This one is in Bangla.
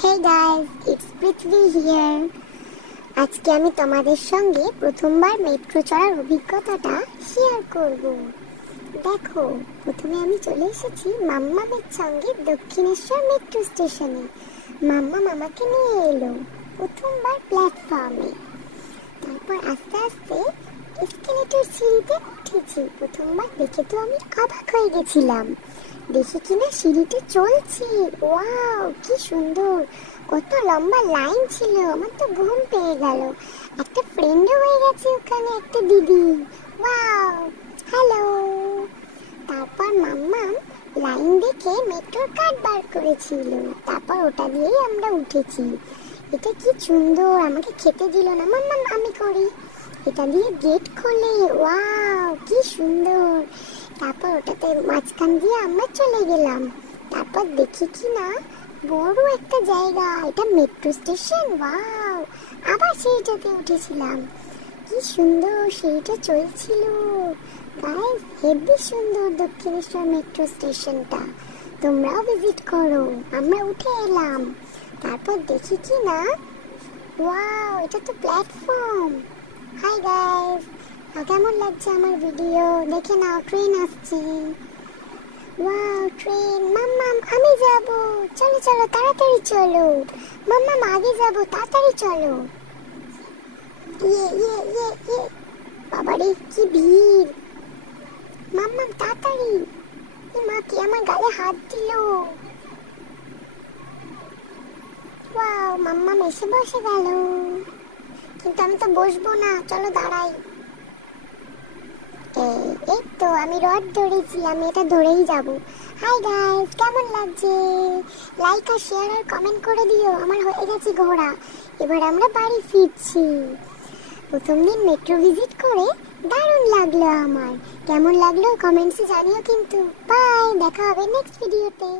Hey guys, it's Prithvi here. আজকে আমি তোমাদের সঙ্গে প্রথমবার মেট্রো চড়ার অভিজ্ঞতাটা শেয়ার করব। দেখো, প্রথমে আমি চলে এসেছি মাম্মামের সঙ্গে দক্ষিণেশ্বর মেট্রো স্টেশনে। মাম্মা আমাকে নিয়ে এলো প্রথমবার প্ল্যাটফর্মে। তারপর আস্তে আস্তে এসকেলেটর সিঁড়িতে উঠেছি। প্রথমবার দেখে তো আমি অবাক হয়ে গেছিলাম। দেখি কিনা সিঁড়িতে চলছি। ওয়াও, কি সুন্দর! কত লম্বা লাইন ছিল, আমার তো ঘুম পেয়ে গেল। একটা ফ্রেন্ডও হয়ে গেছে ওখানে, একটা দিদি। Wow, hello. তারপর মাম্মাম লাইন দেখে মেট্রোর কার্ড বার করেছিল, তারপর ওটা দিয়েই আমরা উঠেছি। এটা কি সুন্দর! আমাকে খেতে দিল না, মাম্মাম আমি করি। এটা দিয়ে গেট খোলে। ওয়াও, কি সুন্দর! তারপর ওটাতে মাঝখান দিয়ে আমরা চলে গেলাম। তারপর দেখি কি না বড় একটা জায়গা, এটা মেট্রো স্টেশন। ওয়াও, আবার সেইটাতে উঠেছিলাম। কি সুন্দর সেইটা চলছিল। গাইস, হেবি সুন্দর দক্ষিণেশ্বর মেট্রো স্টেশনটা। তোমরাও ভিজিট করো। আমরা উঠে এলাম। তারপর দেখি কি না, ওয়াও, এটা তো প্ল্যাটফর্ম। হাই গাইস, কেমন লাগছে আমার ভিডিও? দেখে নাও, ট্রেন আসছে। Wow, train. মাম্মাম আমি যাব। চলো চলো, তাড়াতাড়ি চলো। মাম্মাম আগে যাব, তাড়াতাড়ি চলো। ইয়ে ইয়ে ইয়ে ইয়ে, বাবারে কি ভিড়! মাম্মাম তাড়াতাড়ি। মা কি আমার গালে হাত দিল। ওয়াও, মাম্মাম এসে বসে গেল। কিন্তু আমি তো বসবো না, চলো দাঁড়াই। এই তো আমি রড ধরেছি, আমি এটা ধরেই যাব। হাই গাইস, কেমন লাগছে? লাইক আর শেয়ার আর কমেন্ট করে দিও। আমার হয়ে গেছে ঘোরা। এবার আমরা বাড়ি ফিরছি। প্রথম দিন মেট্রো ভিজিট করে দারুণ লাগলো আমার। কেমন লাগলো কমেন্টসে জানিও কিন্তু। বাই, দেখা হবে নেক্সট ভিডিওতে।